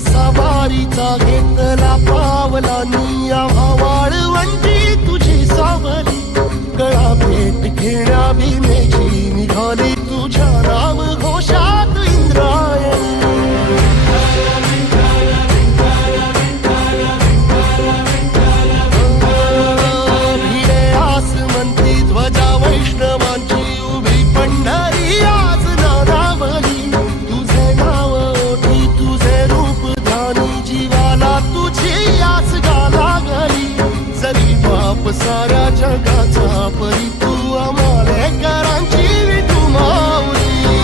सवारीचा घेतला पावला निया वाळवंटी तुझी सावली गळा भेट घेण्या भीमेची निघाली तुझ्या नाम घोषात इंद्रायणी भिडे आसमंती ध्वजा वैष्णवांची उभी पंढरी आज नानावली तुझे नाव ओठी तुझे रूप जीवाला तुझी आस गाला गली जरी बाप साऱ्या जगाचा परी तू आमालेकरांची विठू माऊली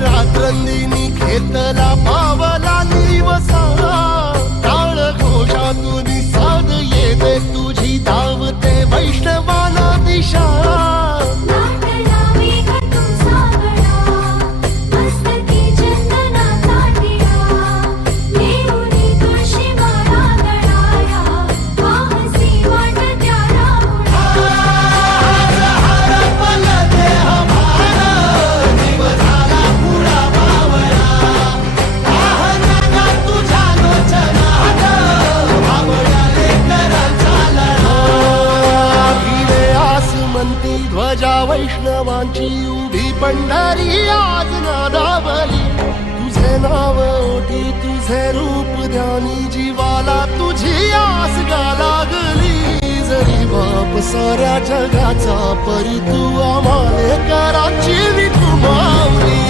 रात्रंदिनी घेतला पावला निवसा टाळ घोषातून साध येते तुझी धावते वैष्णवाना दिशा ध्वजा वैष्णवांची उभी पंढरी आज नादावली तुझे नाव ओठी तुझे रूप ध्यानी जीवाला तुझी आस गा लागली जरी बाप साऱ्या जगाचा परी तू आमालेकरांची विठू माऊली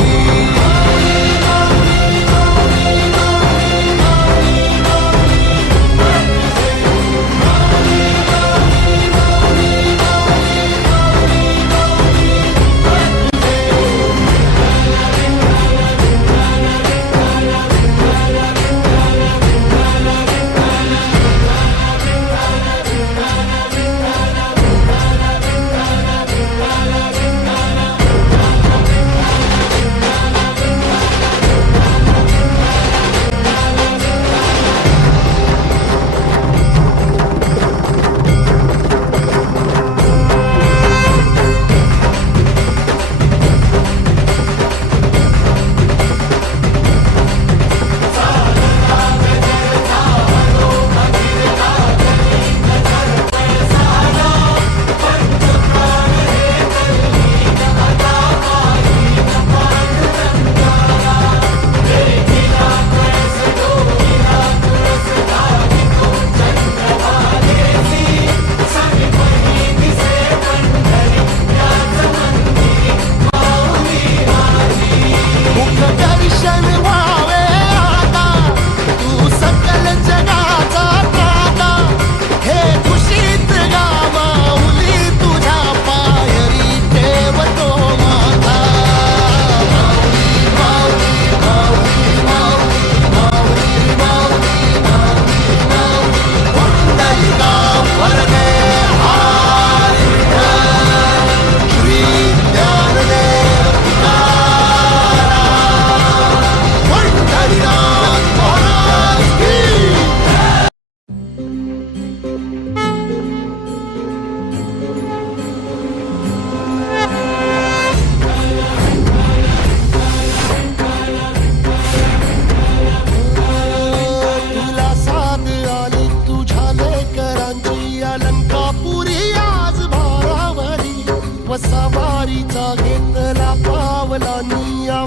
सवारीचा घेतला पावलांनी या